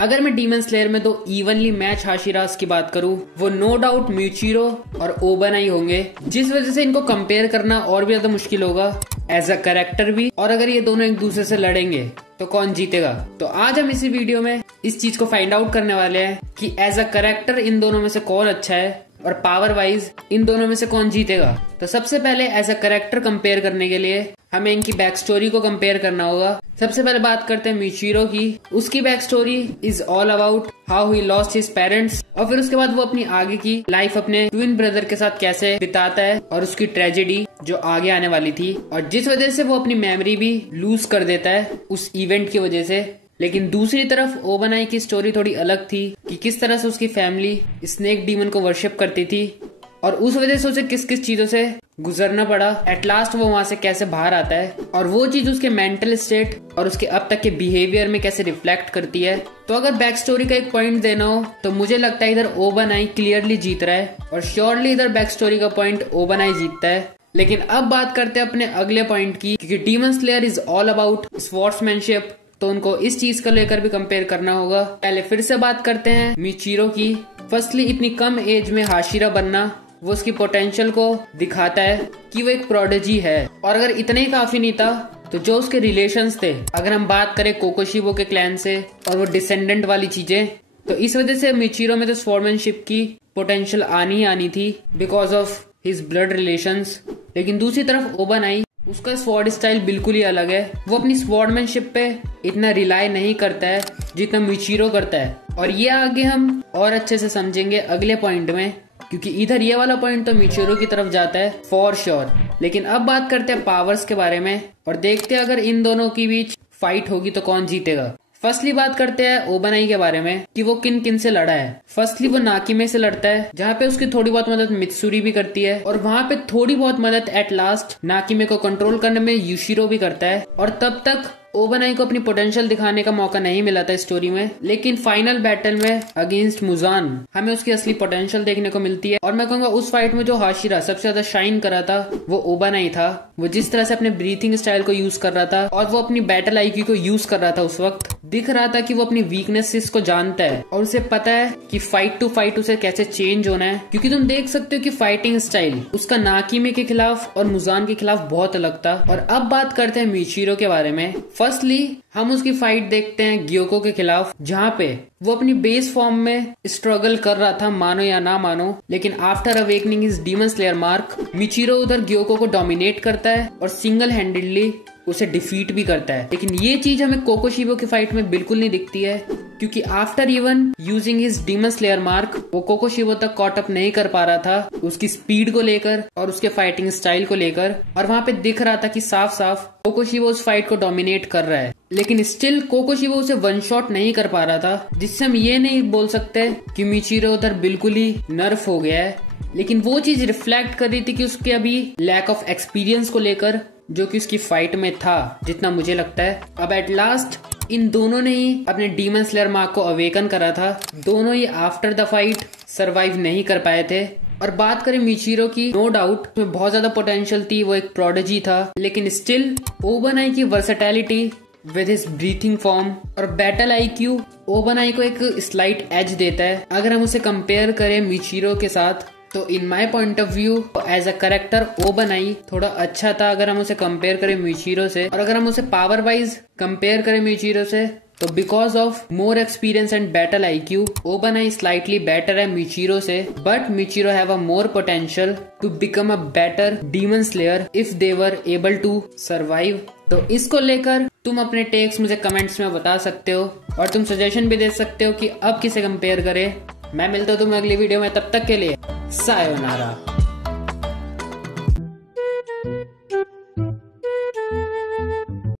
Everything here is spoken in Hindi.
अगर मैं डीमन स्लेयर में दो इवनली मैच हाशिरास की बात करूं, वो नो डाउट म्यूचिरो और ओबनाई होंगे, जिस वजह से इनको कंपेयर करना और भी ज्यादा मुश्किल होगा एज अ कैरेक्टर भी। और अगर ये दोनों एक दूसरे से लड़ेंगे तो कौन जीतेगा। तो आज हम इसी वीडियो में इस चीज को फाइंड आउट करने वाले हैं कि एज अ कैरेक्टर इन दोनों में से कौन अच्छा है और पावर वाइज इन दोनों में से कौन जीतेगा। तो सबसे पहले एज अ कैरेक्टर कंपेयर करने के लिए हमें इनकी बैक स्टोरी को कंपेयर करना होगा। सबसे पहले बात करते हैं म्यूचिरो की। उसकी back story is all about how he lost his parents, और फिर उसके बाद वो अपनी आगे की लाइफ अपने ट्विन ब्रदर के साथ कैसे बिताता है और उसकी ट्रेजेडी जो आगे आने वाली थी, और जिस वजह से वो अपनी मेमोरी भी लूज कर देता है उस इवेंट की वजह से। लेकिन दूसरी तरफ ओबनाई की स्टोरी थोड़ी अलग थी कि किस तरह से उसकी फैमिली स्नेक डीमन को वर्शिप करती थी और उस वजह से उसे किस किस चीजों से गुजरना पड़ा। एट लास्ट वो वहां से कैसे बाहर आता है और वो चीज उसके मेंटल स्टेट और उसके अब तक के बिहेवियर में कैसे रिफ्लेक्ट करती है। तो अगर बैक स्टोरी का एक पॉइंट देना हो तो मुझे लगता है इधर ओबनाई क्लियरली जीत रहा है और श्योरली इधर बैक स्टोरी का पॉइंट ओबनाई जीतता है। लेकिन अब बात करते हैं अपने अगले पॉइंट की, क्योंकि Demon Slayer is all about swordsmanship, तो उनको इस चीज को लेकर भी कंपेयर करना होगा। पहले फिर से बात करते हैं म्यूचिरो की। फर्स्टली इतनी कम एज में हाशिरा बनना वो उसकी पोटेंशियल को दिखाता है कि वो एक प्रोडिजी है। और अगर इतना ही काफी नहीं था तो जो उसके रिलेशंस थे, अगर हम बात करें कोकोशिबो के क्लैन से और वो डिसेंडेंट वाली चीजें, तो इस वजह से म्यूचिरो में तो स्वॉर्डमैनशिप की पोटेंशियल आनी थी because of his blood relations. लेकिन दूसरी तरफ ओबनाई, उसका स्वॉर्ड स्टाइल बिल्कुल ही अलग है। वो अपनी स्वॉर्डमैनशिप पे इतना रिलाई नहीं करता है जितना म्यूचिरो करता है, और ये आगे हम और अच्छे से समझेंगे अगले पॉइंट में, क्योंकि इधर ये वाला पॉइंट तो म्यूचिरो की तरफ जाता है फॉर श्योर। लेकिन अब बात करते हैं पावर्स के बारे में और देखते हैं अगर इन दोनों के बीच फाइट होगी तो कौन जीतेगा। फर्स्टली बात करते हैं ओबनाई के बारे में कि वो किन किन से लड़ा है। फर्स्टली वो नाकिमे से लड़ता है, जहाँ पे उसकी थोड़ी बहुत मदद मित्सुरी भी करती है, और वहाँ पे थोड़ी बहुत मदद एट लास्ट नाकिमे को कंट्रोल करने में युशिरो भी करता है। और तब तक ओबनाई को अपनी पोटेंशियल दिखाने का मौका नहीं मिला था स्टोरी में, लेकिन फाइनल बैटल में अगेंस्ट मुजान हमें उसकी असली पोटेंशियल देखने को मिलती है। और मैं कहूंगा उस फाइट में जो हाशिरा सबसे ज्यादा शाइन करा था वो ओबनाई था। वो जिस तरह से अपने ब्रीथिंग स्टाइल को यूज कर रहा था और वो अपनी बैटल आईक्यू को यूज कर रहा था, उस वक्त दिख रहा था कि वो अपनी वीकनेसेस को जानता है और उसे पता है कि फाइट टू फाइट उसे कैसे चेंज होना है। क्योंकि तुम देख सकते हो कि फाइटिंग स्टाइल उसका नाकिमे के खिलाफ और मुजान के खिलाफ बहुत अलग था। और अब बात करते हैं म्यूचिरो के बारे में। फर्स्टली हम उसकी फाइट देखते हैं ग्योको के खिलाफ, जहाँ पे वो अपनी बेस फॉर्म में स्ट्रगल कर रहा था, मानो या ना मानो। लेकिन after awakening his demon slayer mark, Muichiro उधर ग्योको को डोमिनेट करता है और सिंगल हैंडेडली उसे डिफीट भी करता है। लेकिन ये चीज हमें कोकोशिबो की फाइट में बिल्कुल नहीं दिखती है, क्योंकि after even using his demon slayer mark वो कोकोशिबो तक कॉट अप नहीं कर पा रहा था उसकी स्पीड को लेकर और उसके फाइटिंग स्टाइल को लेकर। और वहां पे दिख रहा था कि साफ साफ कोकोशिबो उस फाइट को डोमिनेट कर रहा है, लेकिन स्टिल कोकोशिबो उसे वन शॉट नहीं कर पा रहा था, जिससे हम ये नहीं बोल सकते कि म्यूचिरो उधर बिल्कुल ही नर्फ हो गया है। लेकिन वो चीज रिफ्लेक्ट कर रही थी कि उसके अभी लैक ऑफ एक्सपीरियंस को लेकर, जो कि उसकी फाइट में था, जितना मुझे लगता है। अब एट लास्ट इन दोनों ने ही अपने डीमन स्लेयर मार्क को अवेकन करा था। दोनों ही आफ्टर द फाइट सरवाइव नहीं कर पाए थे। और बात करें म्यूचिरो की, नो डाउट उसमें बहुत ज्यादा पोटेंशियल थी, वो एक प्रोडिजी था, लेकिन स्टिल ओबनाई की versatility with his breathing form और बैटल आईक्यू ओबनाई को एक स्लाइट एज देता है अगर हम उसे कंपेयर करें म्यूचिरो के साथ। तो in my point of view as a character Obanai थोड़ा अच्छा था अगर हम उसे कंपेयर करें म्यूचिरो से। और अगर हम उसे पावर वाइज कंपेयर करें म्यूचिरो से, तो because of more experience and battle IQ Obanai slightly better है म्यूचिरो से, but Muichiro have a more potential to become a better demon slayer if they were able to survive. तो इसको लेकर तुम अपने टेक्स मुझे कमेंट्स में बता सकते हो और तुम सजेशन भी दे सकते हो कि अब किसे कंपेयर करें। मैं मिलता हूँ तुम्हें अगली वीडियो में, तब तक के लिए सायोनारा।